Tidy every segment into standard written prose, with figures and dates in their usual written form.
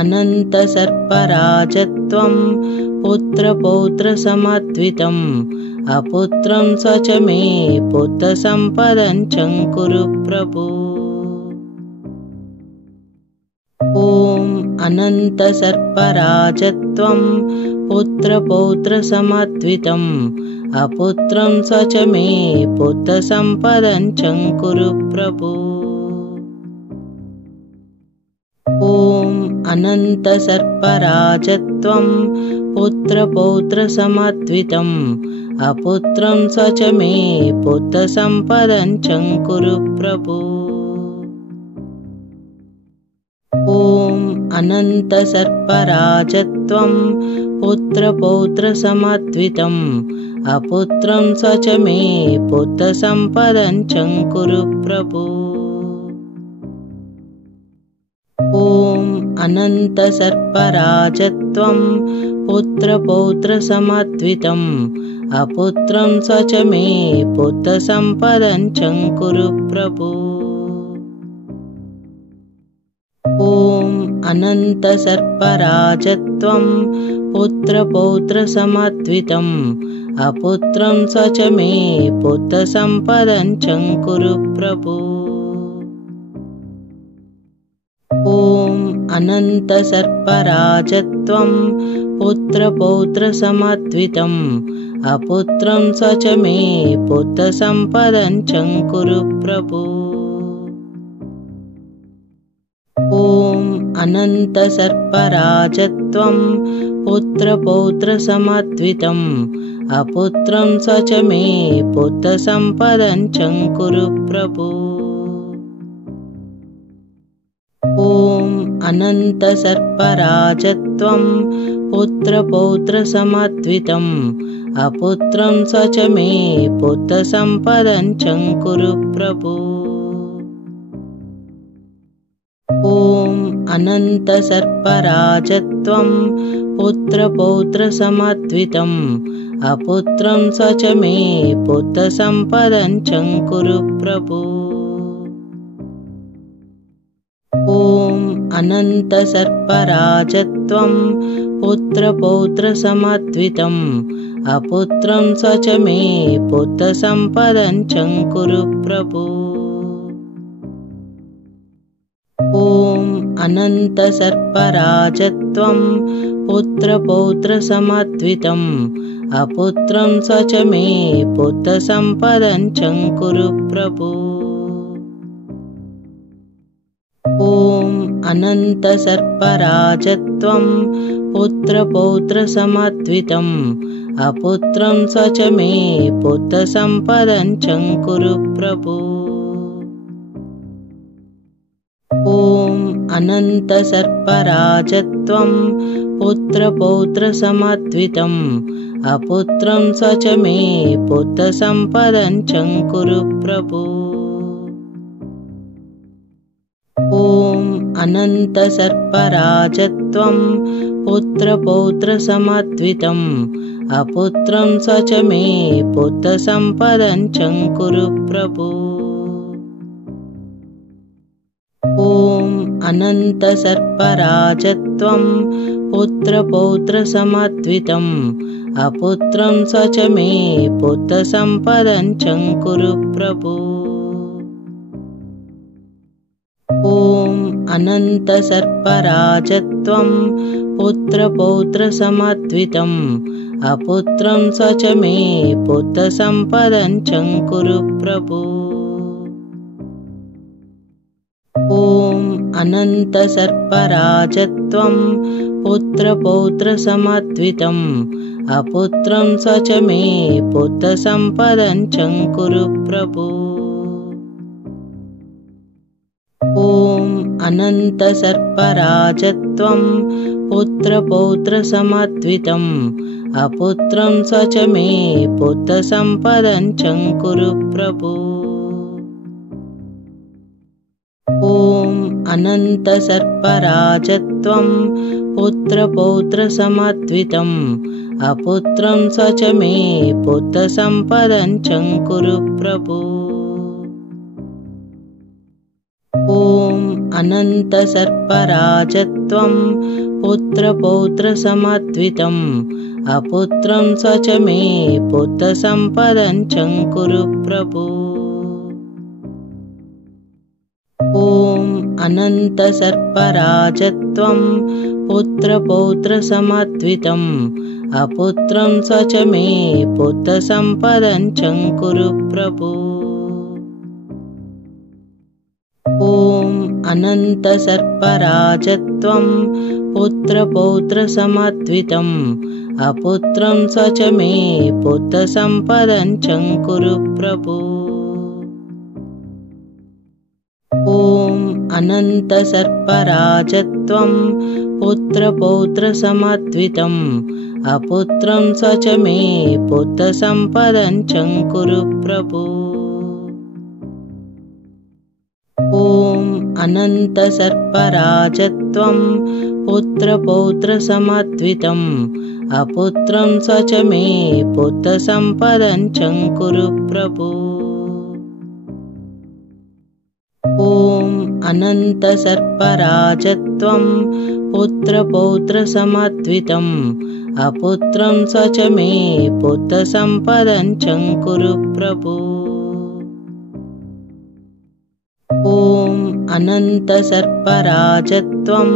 अनन्तसर्पराजत्वं पुत्रपौत्रसमद्वितम् अपुत्रं स च मे पुत्रसम्पदं चङ्कुरु प्रभो। ॐ अनन्तसर्पराजत्वं पुत्रपौत्रसमद्वितम् अपुत्रं स च मे पुत्रसम्पदं चङ्कुरु प्रभो। ॐ अनन्तसर्पराजत्वं पुत्रपौत्रसमद्वितम् अपुत्रं स च मे पुत्रसम्पदं चङ्कुरु प्रभो। ॐ अनन्तसर्पराजत्वं पुत्रपौत्रसमद्वितम् अपुत्रं स च मे पुत्रसम्पदं चङ्कुरु प्रभो। ॐ अनन्तसर्पराजत्वं पुत्रपौत्रसमद्वितम् अपुत्रं स च मे पुत्रसम्पदं चङ्कुरु प्रभो। ॐ अनन्तसर्पराजत्वं पुत्रपौत्रसमद्वितम् अपुत्रं स च मे पुत्रसम्पदं चङ्कुरु प्रभो। ॐ अनन्तसर्पराजत्वं पुत्रपौत्रसमद्वितम् अपुत्रं स च मे पुत्रसम्पदं चङ्कुरु प्रभो। ॐ अनन्तसर्पराजत्वं पुत्रपौत्रसमद्वितम् अपुत्रं स च मे पुत्रसम्पदं चङ्कुरु प्रभो। ॐ अनन्तसर्पराजत्वं पुत्रपौत्रसमद्वितम् अपुत्रं स च मे पुत्रसम्पदं चङ्कुरु प्रभो। ॐ अनन्तसर्पराजत्वं पुत्रपौत्रसमद्वितम् अपुत्रं स च मे पुत्रसम्पदं चङ्कुरु प्रभो। ॐ अनन्तसर्पराजत्वं पुत्रपौत्रसमद्वितम् अपुत्रं स च मे पुत्रसम्पदं चङ्कुरु प्रभो। ॐ अनन्तसर्पराजत्वं पुत्रपौत्रसमद्वितम् अपुत्रं स च मे पुत्रसम्पदं चङ्कुरु प्रभो। ॐ अनन्तसर्पराजत्वं पुत्रपौत्रसमद्वितम् अपुत्रं स च मे पुत्रसम्पदं चङ्कुरु प्रभो। ॐ अनन्तसर्पराजत्वं पुत्रपौत्रसमद्वितम् अपुत्रं स च मे पुत्रसम्पदं चङ्कुरु प्रभो। ॐ अनन्तसर्पराजत्वं पुत्रपौत्रसमद्वितम् अपुत्रं स च मे पुत्रसम्पदं चङ्कुरु प्रभो। ॐ अनन्तसर्पराजत्वं पुत्रपौत्रसमद्वितम् अपुत्रं स च मे पुत्रसम्पदं चङ्कुरु प्रभो। ॐ अनन्तसर्पराजत्वं पुत्रपौत्रसमद्वितम् अपुत्रं स च मे पुत्रसम्पदं चङ्कुरु प्रभो। ॐ अनन्तसर्पराजत्वं पुत्रपौत्रसमद्वितम् अपुत्रं स च मे पुत्रसम्पदं चङ्कुरु प्रभो। ॐ अनन्तसर्पराजत्वं पुत्रपौत्रसमद्वितम् अपुत्रं स च मे पुत्रसम्पदं चङ्कुरु प्रभो। ॐ अनन्तसर्पराजत्वं पुत्रपौत्रसमद्वितम् अपुत्रं स च मे पुत्रसम्पदं चङ्कुरु प्रभो। ॐ अनन्तसर्पराजत्वं पुत्रपौत्रसमद्वितम् अपुत्रं स च मे पुत्रसम्पदं चङ्कुरु प्रभो। ॐ अनन्तसर्पराजत्वं पुत्रपौत्रसमद्वितम् अपुत्रं स च मे पुत्रसम्पदं चङ्कुरु प्रभो। ॐ अनन्तसर्पराजत्वं पुत्रपौत्रसमद्वितम् अपुत्रं स च मे पुत्रसम्पदं चङ्कुरु प्रभो। ॐ अनन्तसर्पराजत्वं पुत्रपौत्रसमद्वितम् अपुत्रं स च मे पुत्रसम्पदं चङ्कुरु प्रभो। ॐ अनन्तसर्पराजत्वं पुत्रपौत्रसमद्वितम् अपुत्रं स च मे पुत्रसम्पदं चङ्कुरु प्रभो। ॐ अनन्तसर्पराजत्वं पुत्रपौत्रसमद्वितम् अपुत्रं स च मे पुत्रसम्पदं चङ्कुरु प्रभो। ॐ अनन्तसर्पराजत्वं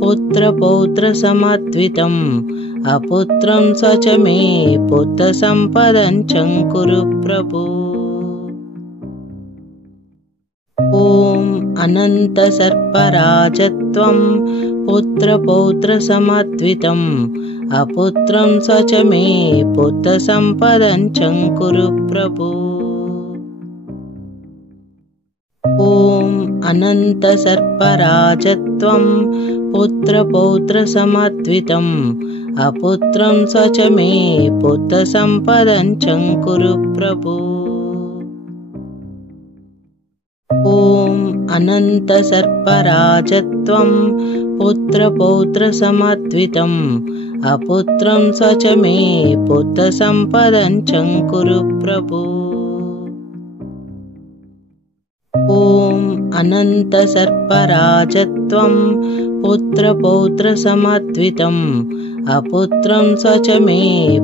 पुत्रपौत्रसमद्वितम् अपुत्रं स च मे पुत्रसम्पदं चङ्कुरु प्रभो। ॐ अनन्तसर्पराजत्वं पुत्रपौत्रसमद्वितम् अपुत्रं स च मे पुत्रसम्पदं चङ्कुरु प्रभो। ॐ अनन्तसर्पराजत्वं पुत्रपौत्रसमद्वितम् अपुत्रं स च मे पुत्रसम्पदं चङ्कुरु प्रभो। ॐ अनन्तसर्पराजत्वं पुत्रपौत्रसमद्वितम् अपुत्रं स च मे पुत्रसम्पदं चङ्कुरु प्रभो। ॐ अनन्तसर्पराजत्वं पुत्रपौत्रसमद्वितम् अपुत्रं स च मे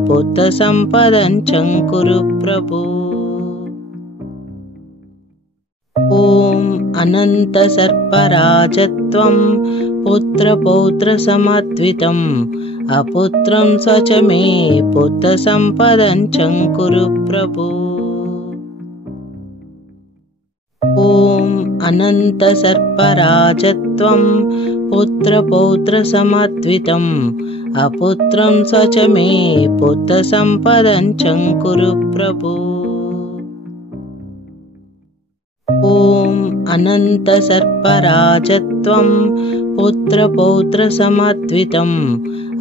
पुत्रसम्पदं चङ्कुरु प्रभो। ॐ अनन्तसर्पराजत्वं पुत्रपौत्रसमद्वितम् अपुत्रं स च मे पुत्रसम्पदं चङ्कुरु प्रभो। ॐ अनन्तसर्पराजत्वं पुत्रपौत्रसमद्वितम् अपुत्रं स च मे पुत्रसम्पदं चङ्कुरु प्रभो। ॐ अनन्तसर्पराजत्वं पुत्रपौत्रसमद्वितम्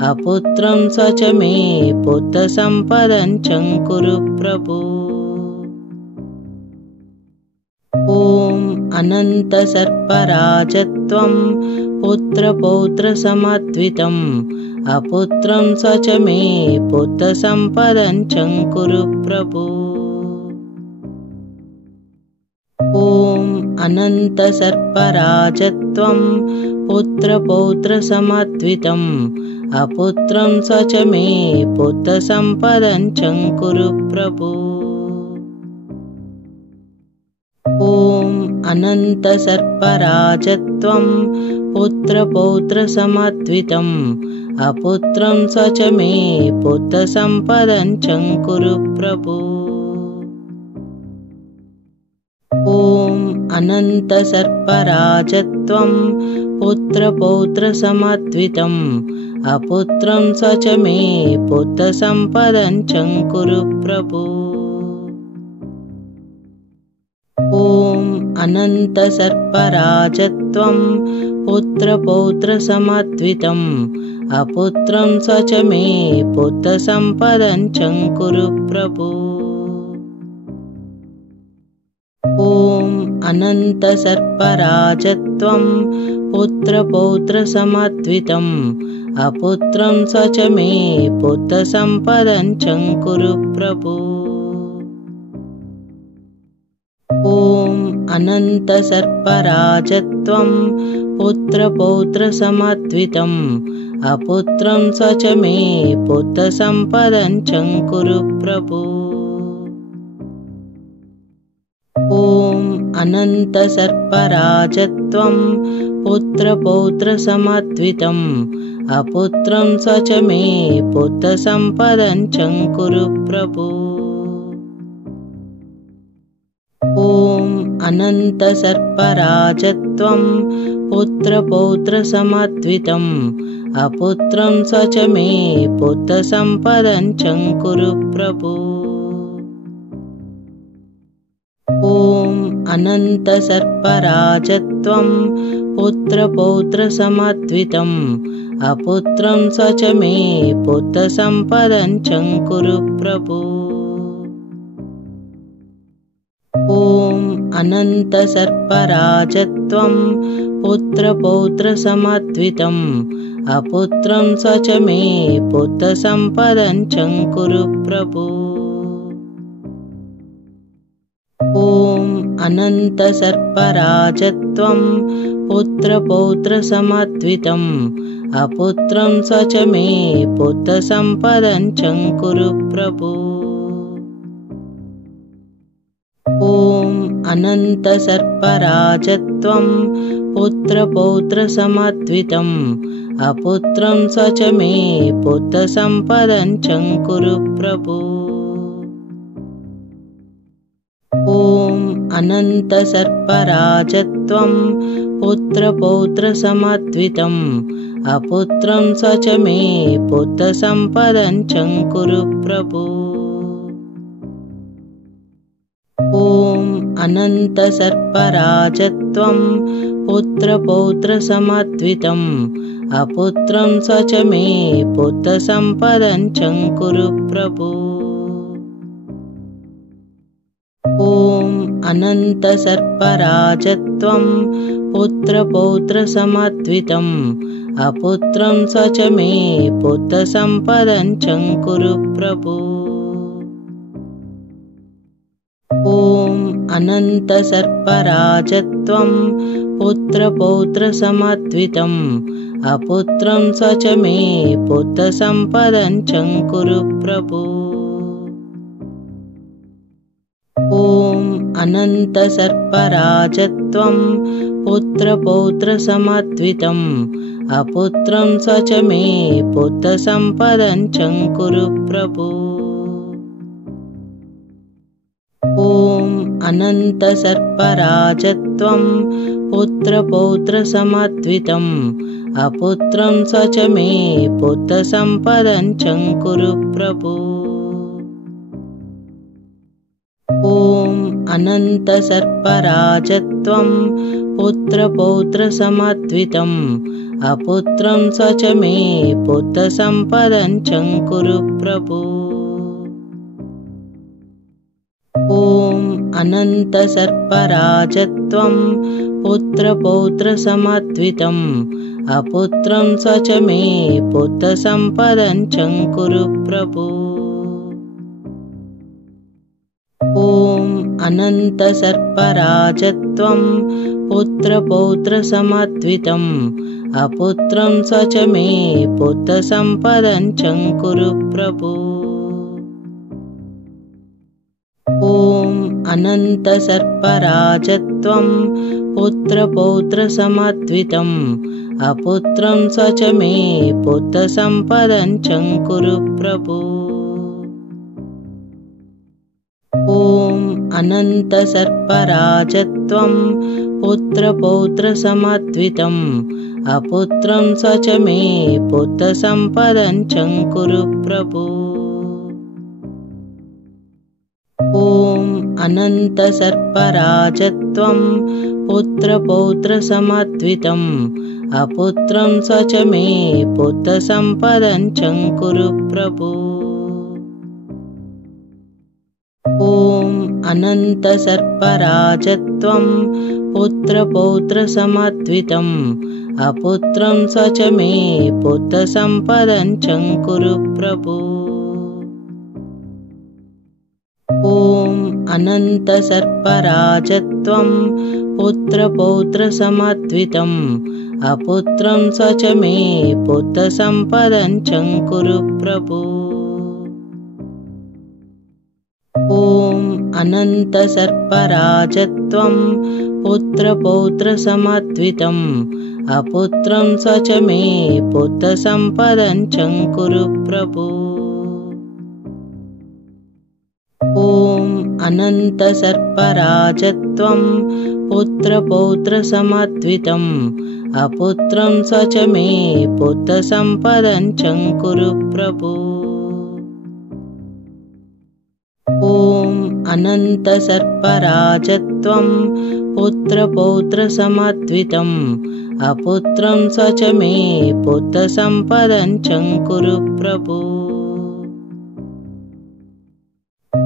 अपुत्रं स च मे पुत्रसम्पदं चङ्कुरु प्रभो। ॐ अनन्तसर्पराजत्वं पुत्रपौत्रसमद्वितम् अपुत्रं स च मे पुत्रसम्पदं चङ्कुरु प्रभो। ॐ अनन्तसर्पराजत्वं पुत्रपौत्रसमद्वितम् अपुत्रं स च मे पुत्रसम्पदं चङ्कुरु प्रभो। ॐ अनन्तसर्पराजत्वं पुत्रपौत्रसमद्वितम् अपुत्रं स च मे पुत्रसम्पदं चङ्कुरु प्रभो। ॐ अनन्तसर्पराजत्वं पुत्रपौत्रसमद्वितम् अपुत्रं स च मे पुत्रसम्पदं चङ्कुरु प्रभो। ॐ अनन्तसर्पराजत्वं पुत्रपौत्रसमद्वितम् अपुत्रं स च मे पुत्रसम्पदं चङ्कुरु प्रभो। ॐ अनन्तसर्पराजत्वं पुत्रपौत्रसमद्वितम् अपुत्रं स च मे पुत्रसम्पदं चङ्कुरु प्रभो। ॐ अनन्तसर्पराजत्वं पुत्रपौत्रसमद्वितम् अपुत्रं स च मे पुत्रसम्पदं चङ्कुरु प्रभो। ॐ अनन्तसर्पराजत्वं पुत्रपौत्रसमद्वितम् अपुत्रं स च मे पुत्रसम्पदं चङ्कुरु प्रभो। ॐ अनन्तसर्पराजत्वं पुत्रपौत्रसमद्वितम् अपुत्रं स च मे पुत्रसम्पदं चङ्कुरु प्रभो। ॐ अनन्तसर्पराजत्वं पुत्रपौत्रसमद्वितम् अपुत्रं स च मे पुत्रसम्पदं चङ्कुरु प्रभो। ॐ अनन्तसर्पराजत्वं पुत्रपौत्रसमद्वितम् अपुत्रं स च मे पुत्रसम्पदं चङ्कुरु प्रभो। ॐ अनन्तसर्पराजत्वं पुत्रपौत्रसमद्वितम् अपुत्रं स च मे पुत्रसम्पदं चङ्कुरु प्रभो। ॐ अनन्तसर्पराजत्वं पुत्रपौत्रसमद्वितम् अपुत्रं स च मे पुत्रसम्पदं चङ्कुरु प्रभो। ॐ अनन्तसर्पराजत्वं पुत्रपौत्रसमद्वितम् अपुत्रं स च मे पुत्रसम्पदं चङ्कुरु प्रभो। ॐ अनन्तसर्पराजत्वं पुत्रपौत्रसमद्वितम् अपुत्रं स च मे पुत्रसम्पदं चङ्कुरु प्रभो। ॐ अनन्तसर्पराजत्वं पुत्रपौत्रसमद्वितम् अपुत्रं स च मे पुत्रसम्पदं चङ्कुरु प्रभो। ॐ अनन्तसर्पराजत्वं पुत्रपौत्रसमद्वितम् अपुत्रं स च मे पुत्रसम्पदं चङ्कुरु प्रभो। ॐ अनन्तसर्पराजत्वं पुत्रपौत्रसमद्वितम् अपुत्रं स च मे पुत्रसम्पदं चङ्कुरु प्रभो। ॐ अनन्तसर्पराजत्वं पुत्रपौत्रसमद्वितम् अपुत्रं स च मे पुत्रसम्पदं चङ्कुरु प्रभो। ॐ अनन्तसर्पराजत्वं पुत्रपौत्रसमद्वितम् अपुत्रं स च मे पुत्रसम्पदं चङ्कुरु प्रभो। ॐ अनन्तसर्पराजत्वं पुत्रपौत्रसमद्वितम् अपुत्रं स च मे पुत्रसम्पदं चङ्कुरु प्रभो। ॐ अनन्तसर्पराजत्वं पुत्रपौत्रसमद्वितम् अपुत्रं स च मे पुत्रसम्पदं चङ्कुरु प्रभो। ॐ अनन्तसर्पराजत्वं पुत्रपौत्रसमद्वितम् अपुत्रं स च मे पुत्रसम्पदं चङ्कुरु प्रभो। ॐ अनन्तसर्पराजत्वं पुत्रपौत्रसमद्वितम् अपुत्रं स च मे पुत्रसम्पदं चङ्कुरु प्रभो। ॐ अनन्तसर्पराजत्वं पुत्रपौत्रसमद्वितम् अपुत्रं स च मे पुत्रसम्पदं चङ्कुरु प्रभो। ॐ अनन्तसर्पराजत्वं पुत्रपौत्रसमद्वितम् अपुत्रं स च मे पुत्रसम्पदं चङ्कुरु प्रभो। ॐ अनन्तसर्पराजत्वं पुत्रपौत्रसमद्वितम् अपुत्रं स च मे पुत्रसम्पदं चङ्कुरु प्रभो। ॐ अनन्तसर्पराजत्वं पुत्रपौत्रसमद्वितम् अपुत्रं स च मे पुत्रसम्पदं चङ्कुरु प्रभो। ॐ अनन्तसर्पराजत्वं पुत्रपौत्रसमद्वितम् अपुत्रं स च मे पुत्रसम्पदं चङ्कुरु प्रभो। ॐ अनन्तसर्पराजत्वं पुत्रपौत्रसमद्वितम् अपुत्रं स च मे पुत्रसम्पदं चङ्कुरु प्रभो। ॐ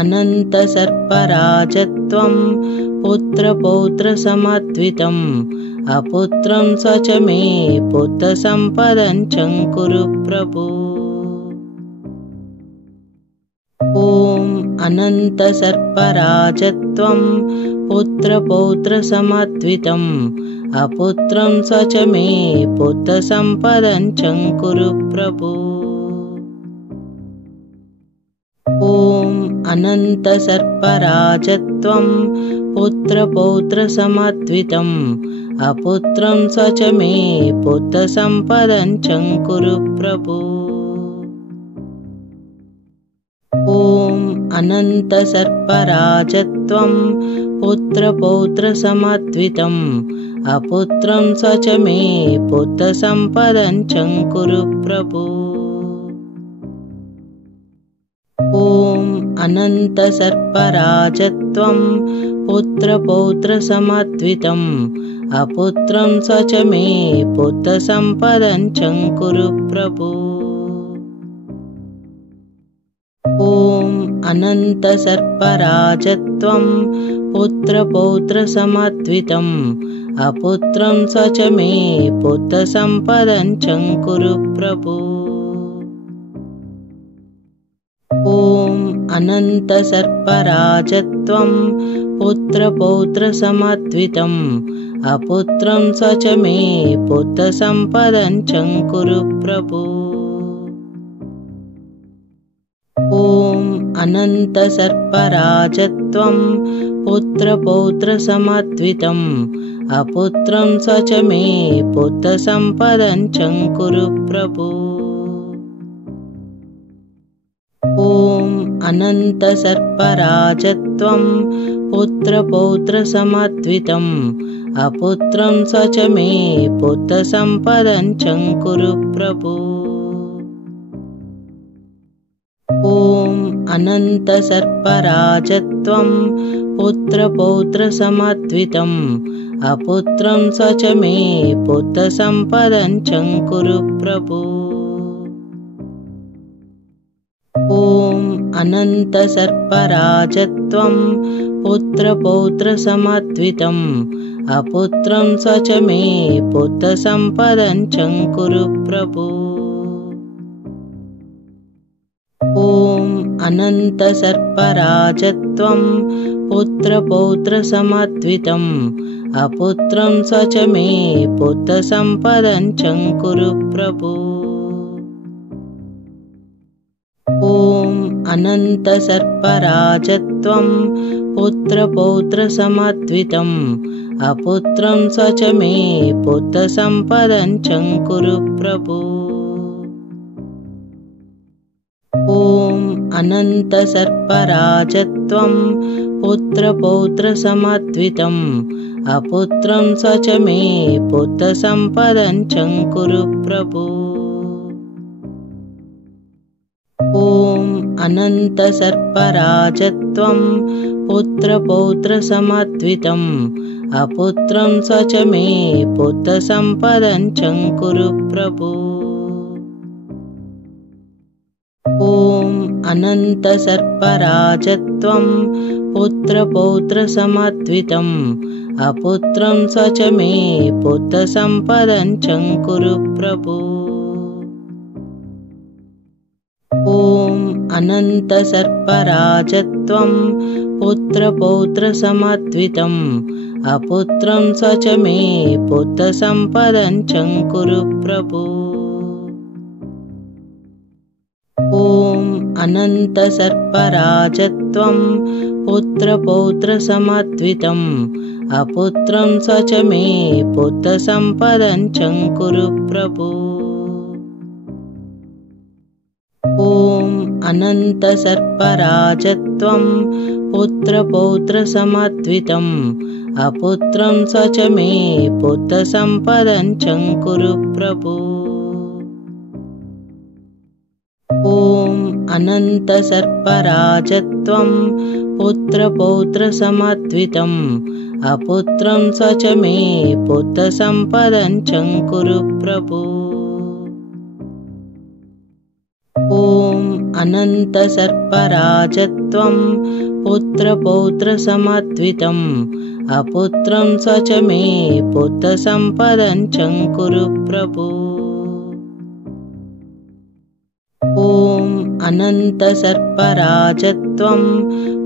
अनन्तसर्पराजत्वं पुत्रपौत्रसमद्वितम् अपुत्रं स च मे पुत्रसम्पदं चङ्कुरु प्रभो। ॐ अनन्तसर्पराजत्वं पुत्रपौत्रसमद्वितम् अपुत्रं स च मे पुत्रसम्पदं चङ्कुरु प्रभो। ॐ अनन्तसर्पराजत्वं पुत्रपौत्रसमद्वितम् अपुत्रं स च मे पुत्रसम्पदं चङ्कुरु प्रभो। ॐ अनन्तसर्पराजत्वं पुत्रपौत्रसमद्वितम् अपुत्रं स च मे पुत्रसम्पदं चङ्कुरु प्रभो। ॐ अनन्तसर्पराजत्वं पुत्रपौत्रसमद्वितम् अपुत्रं स च मे पुत्रसम्पदं चङ्कुरु प्रभो। ॐ अनन्तसर्पराजत्वं पुत्रपौत्रसमद्वितम् अपुत्रं स च मे पुत्रसम्पदं चङ्कुरु प्रभो। ॐ अनन्तसर्पराजत्वं पुत्रपौत्रसमद्वितम् अपुत्रं स च मे पुत्रसम्पदं चङ्कुरु प्रभो। ॐ अनन्तसर्पराजत्वं पुत्रपौत्रसमद्वितम् अपुत्रं स च मे पुत्रसम्पदं चङ्कुरु प्रभो। ॐ अनन्तसर्पराजत्वं पुत्रपौत्रसमद्वितम् अपुत्रं स च मे पुत्रसम्पदं चङ्कुरु प्रभो। ॐ अनन्तसर्पराजत्वं पुत्रपौत्रसमद्वितम् अपुत्रं स च मे पुत्रसम्पदं चङ्कुरु प्रभो। ॐ अनन्तसर्पराजत्वं पुत्रपौत्रसमद्वितम् अपुत्रं स च मे पुत्रसम्पदं चङ्कुरु प्रभो। ॐ अनन्तसर्पराजत्वं पुत्रपौत्रसमद्वितम् अपुत्रं स च मे पुत्रसम्पदं चङ्कुरु प्रभो। ॐ अनन्तसर्पराजत्वं पुत्रपौत्रसमद्वितम् अपुत्रं स च मे पुत्रसम्पदं चङ्कुरु प्रभो। ॐ अनन्तसर्पराजत्वं पुत्रपौत्रसमद्वितम् अपुत्रं स च मे पुत्रसम्पदं चङ्कुरु प्रभो। ॐ अनन्तसर्पराजत्वं पुत्रपौत्रसमद्वितम् अपुत्रं स च मे पुत्रसम्पदं चङ्कुरु प्रभो। ॐ अनन्तसर्पराजत्वं पुत्रपौत्रसमद्वितम् अपुत्रं स च मे पुत्रसम्पदं चङ्कुरु प्रभो। ॐ अनन्तसर्पराजत्वं पुत्रपौत्रसमद्वितम् अपुत्रं स च मे पुत्रसम्पदं चङ्कुरु प्रभो। ॐ अनन्तसर्पराजत्वं पुत्रपौत्रसमद्वितम् अपुत्रं स च मे पुत्रसम्पदं चङ्कुरु प्रभो। ॐ अनन्तसर्पराजत्वं पुत्रपौत्रसमद्वितम् अपुत्रं स च मे पुत्रसम्पदं चङ्कुरु प्रभो। ॐ अनन्तसर्पराजत्वं पुत्रपौत्रसमद्वितम् अपुत्रं स च मे पुत्रसम्पदं चङ्कुरु प्रभो। ॐ अनन्तसर्पराजत्वं पुत्रपौत्रसमद्वितम् अपुत्रं स च मे पुत्रसम्पदं चङ्कुरु प्रभो। ॐ अनन्तसर्पराजत्वं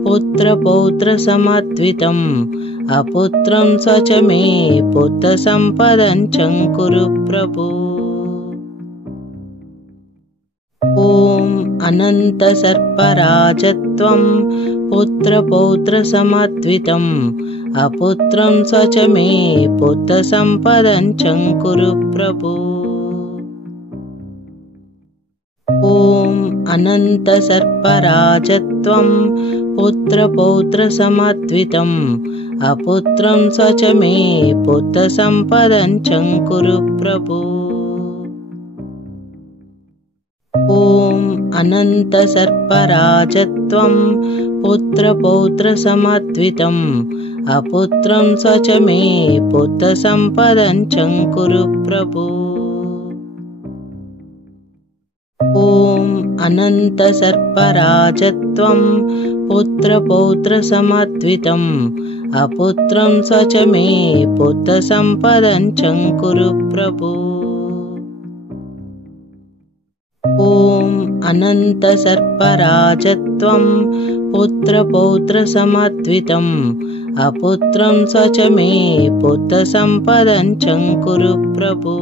पुत्रपौत्रसमद्वितम् अपुत्रं स च मे पुत्रसम्पदं चङ्कुरु प्रभो। ॐ अनन्तसर्पराजत्वं पुत्रपौत्रसमद्वितम् अपुत्रं स च मे पुत्रसम्पदं चङ्कुरु प्रभो। ॐ अनन्तसर्पराजत्वं पुत्रपौत्रसमद्वितम् अपुत्रं स च मे पुत्रसम्पदं चङ्कुरु प्रभो। ॐ अनन्तसर्पराजत्वं पुत्रपौत्रसमद्वितम् अपुत्रं स च मे पुत्रसम्पदं चङ्कुरु प्रभो। ॐ अनन्तसर्पराजत्वं पुत्रपौत्रसमद्वितम् अपुत्रं स च मे पुत्रसम्पदं चङ्कुरु प्रभो। ॐ अनन्तसर्पराजत्वं पुत्रपौत्रसमद्वितम् अपुत्रं स च मे पुत्रसम्पदं चङ्कुरु प्रभो।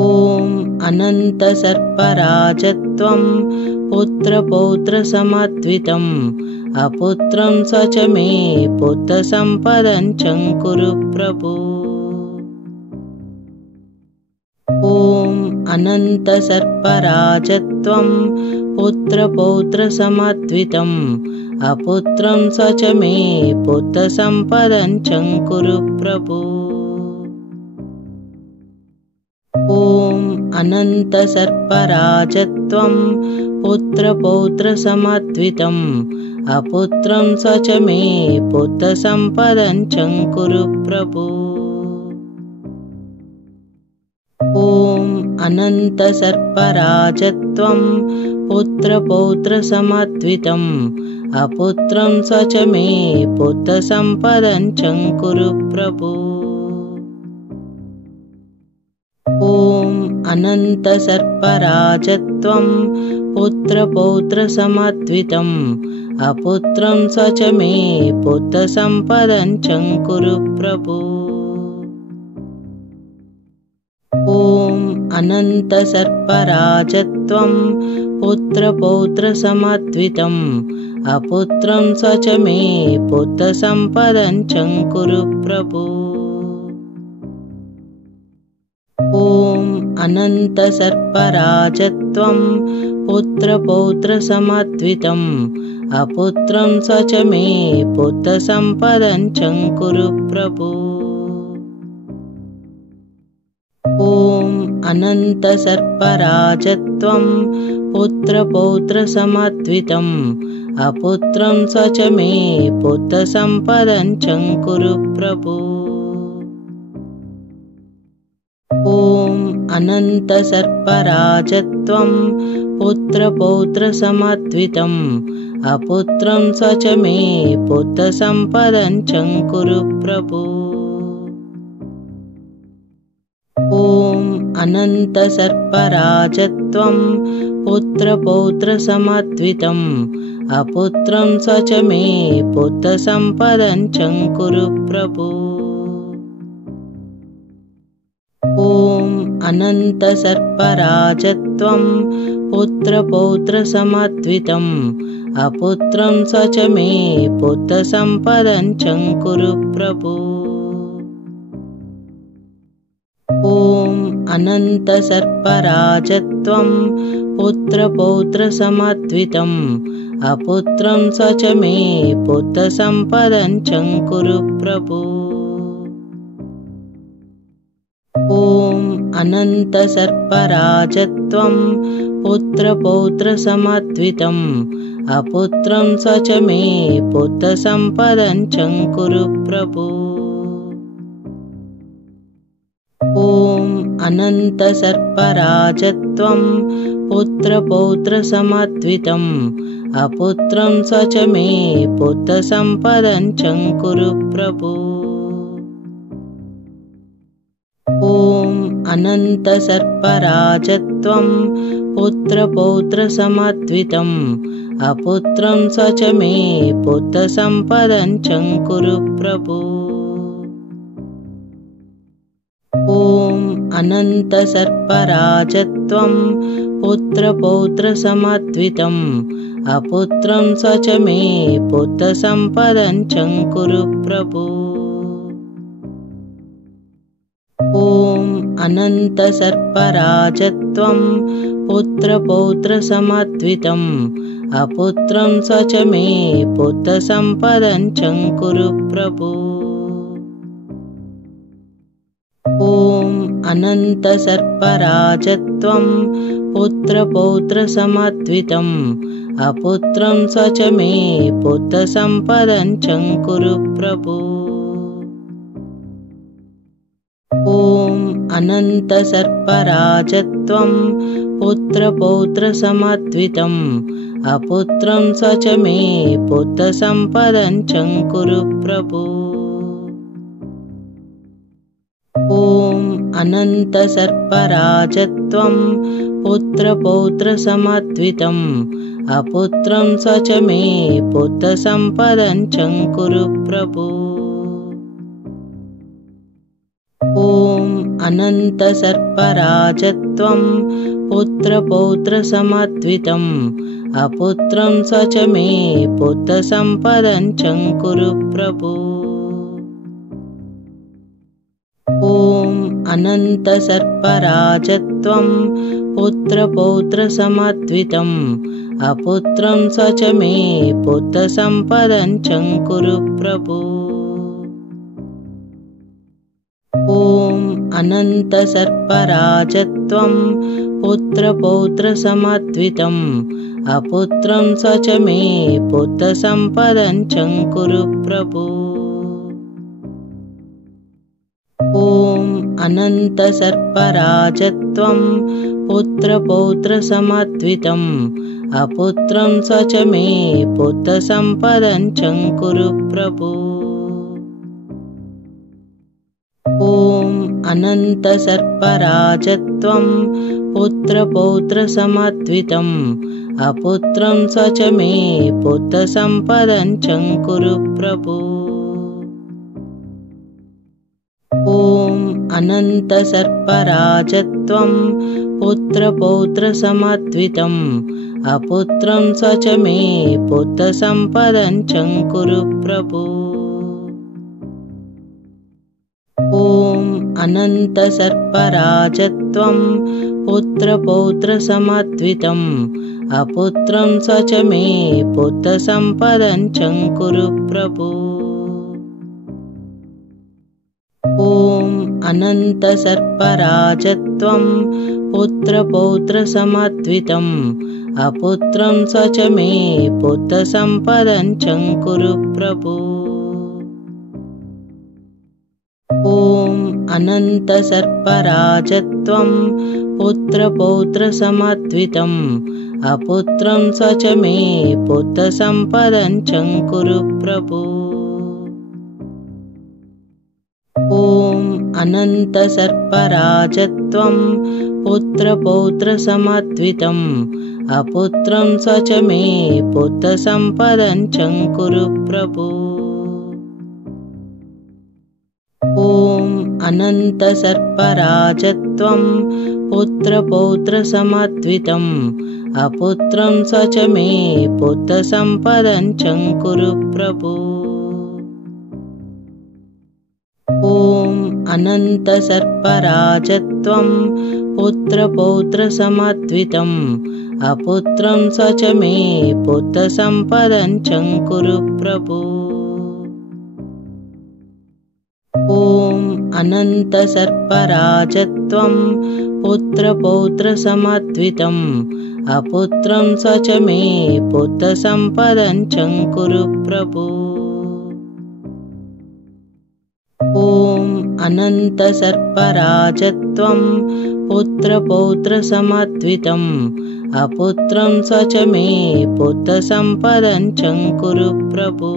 ॐ अनन्तसर्पराजत्वं पुत्रपौत्रसमद्वितम् अपुत्रं स च मे पुत्रसम्पदं चङ्कुरु प्रभो। ॐ अनन्तसर्पराजत्वं पुत्रपौत्रसमद्वितम् अपुत्रं स च मे पुत्रसम्पदं चङ्कुरु प्रभो। ॐ अनन्तसर्पराजत्वं पुत्रपौत्रसमद्वितम् अपुत्रं स च मे पुत्रसम्पदं चङ्कुरु प्रभो। ॐ अनन्तसर्पराजत्वं पुत्रपौत्रसमद्वितम् अपुत्रं स च मे पुत्रसम्पदं चङ्कुरु प्रभो। ॐ अनन्तसर्पराजत्वं पुत्रपौत्रसमद्वितम् अपुत्रं स च मे पुत्रसम्पदं चङ्कुरु प्रभो। ॐ अनन्तसर्पराजत्वं पुत्रपौत्रसमद्वितम् अपुत्रं स च मे पुत्रसम्पदं चङ्कुरु प्रभो। ॐ अनन्तसर्पराजत्वं पुत्रपौत्रसमद्वितम् अपुत्रं स च मे पुत्रसम्पदं चङ्कुरु प्रभो। ॐ अनन्तसर्पराजत्वं पुत्रपौत्रसमद्वितम् अपुत्रं स च मे पुत्रसम्पदं चङ्कुरु प्रभो। ॐ अनन्तसर्पराजत्वं पुत्रपौत्रसमद्वितम् अपुत्रं स च मे पुत्रसम्पदं चङ्कुरु प्रभो। ॐ अनन्तसर्पराजत्वं पुत्रपौत्रसमद्वितम् अपुत्रं स च मे पुत्रसम्पदं चङ्कुरु प्रभो। ॐ अनन्तसर्पराजत्वं पुत्रपौत्रसमद्वितम् अपुत्रं स च मे पुत्रसम्पदं चङ्कुरु प्रभो। ॐ अनन्तसर्पराजत्वं पुत्रपौत्रसमद्वितम् अपुत्रं स च मे पुत्रसम्पदं चङ्कुरु प्रभो। ॐ अनन्तसर्पराजत्वं पुत्रपौत्रसमद्वितम् अपुत्रं स च मे पुत्रसम्पदं चङ्कुरु प्रभो। ॐ अनन्तसर्पराजत्वं पुत्रपौत्रसमद्वितम् अपुत्रं स च मे पुत्रसम्पदं चङ्कुरु प्रभो। ॐ अनन्तसर्पराजत्वं पुत्रपौत्रसमद्वितम् अपुत्रं स च मे पुत्रसम्पदं चङ्कुरु प्रभो। ॐ अनन्तसर्पराजत्वं पुत्रपौत्रसमद्वितम् अपुत्रं स च मे पुत्रसम्पदं चङ्कुरु प्रभो। ॐ अनन्तसर्पराजत्वं पुत्रपौत्रसमद्वितम् अपुत्रं स च मे पुत्रसम्पदं चङ्कुरु प्रभो। ॐ अनन्तसर्पराजत्वं पुत्रपौत्रसमद्वितम् अपुत्रं स च मे पुत्रसम्पदं चङ्कुरु प्रभो। ॐ अनन्तसर्पराजत्वं पुत्रपौत्रसमद्वितम् अपुत्रं स च मे पुत्रसम्पदं चङ्कुरु प्रभो। ॐ अनन्तसर्पराजत्वं पुत्रपौत्रसमद्वितम् अपुत्रं स च मे पुत्रसम्पदं चङ्कुरु प्रभो। ॐ अनन्तसर्पराजत्वं पुत्रपौत्रसमद्वितम् अपुत्रं स च मे पुत्रसम्पदं चङ्कुरु प्रभो। ॐ अनन्तसर्पराजत्वं पुत्रपौत्रसमद्वितम् अपुत्रं स च मे पुत्रसम्पदं चङ्कुरु प्रभो। ॐ अनन्तसर्पराजत्वं पुत्रपौत्रसमद्वितम् अपुत्रं स च मे पुत्रसम्पदं चङ्कुरु प्रभो। ॐ अनन्तसर्पराजत्वं पुत्रपौत्रसमद्वितम् अपुत्रं स च मे पुत्रसम्पदं चङ्कुरु प्रभो। ॐ अनन्तसर्पराजत्वं पुत्रपौत्रसमद्वितम् अपुत्रं स च मे पुत्रसम्पदं चङ्कुरु प्रभो। ॐ अनन्तसर्पराजत्वं पुत्रपौत्रसमद्वितम् अपुत्रं स च मे पुत्रसम्पदं चङ्कुरु प्रभो। ॐ अनन्तसर्पराजत्वं पुत्रपौत्रसमद्वितम् अपुत्रं स च मे पुत्रसम्पदं चङ्कुरु प्रभो। ॐ अनन्तसर्पराजत्वं पुत्रपौत्रसमद्वितम् अपुत्रं स च मे पुत्रसम्पदं चङ्कुरु प्रभो। ॐ अनन्तसर्पराजत्वं पुत्रपौत्रसमद्वितम् अपुत्रं स च मे पुत्रसम्पदं चङ्कुरु प्रभो। ॐ अनन्तसर्पराजत्वं पुत्रपौत्रसमद्वितम् अपुत्रं स च मे पुत्रसम्पदं चङ्कुरु प्रभो। ॐ अनन्तसर्पराजत्वं पुत्रपौत्रसमद्वितम् अपुत्रं स च मे पुत्रसम्पदं चङ्कुरु प्रभो। ॐ अनन्तसर्पराजत्वं पुत्रपौत्रसमद्वितम् अपुत्रं स च मे पुत्रसम्पदं चङ्कुरु प्रभो। ॐ अनन्तसर्पराजत्वं पुत्रपौत्रसमद्वितम् अपुत्रं स च मे पुत्रसम्पदं चङ्कुरु प्रभो। ॐ अनन्तसर्पराजत्वं पुत्रपौत्रसमद्वितम् अपुत्रं स च मे पुत्रसम्पदं चङ्कुरु प्रभो।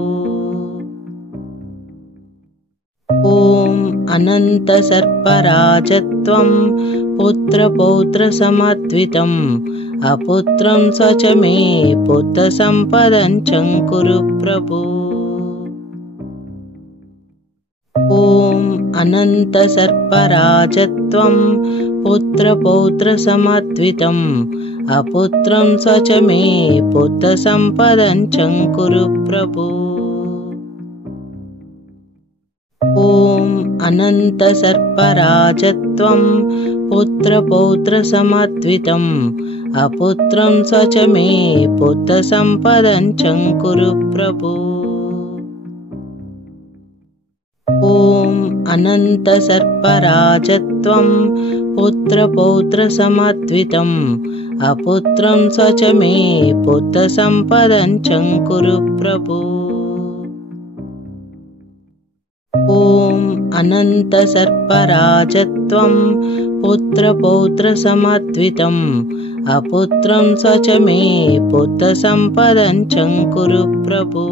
ॐ अनन्तसर्पराजत्वं पुत्रपौत्रसमद्वितम् अपुत्रं स च मे पुत्रसम्पदं चङ्कुरु प्रभो। ॐ अनन्तसर्पराजत्वं पुत्रपौत्रसमद्वितम् अपुत्रं स च मे पुत्रसम्पदं चङ्कुरु प्रभो। ॐ अनन्तसर्पराजत्वं पुत्रपौत्रसमद्वितम् अपुत्रं स च मे पुत्रसम्पदं चङ्कुरु प्रभो। ॐ अनन्तसर्पराजत्वं पुत्रपौत्रसमद्वितम् अपुत्रं स च मे पुत्रसम्पदं चङ्कुरु प्रभो। ॐ अनन्तसर्पराजत्वं पुत्रपौत्रसमद्वितम् अपुत्रं स च मे पुत्रसम्पदं चङ्कुरु प्रभो।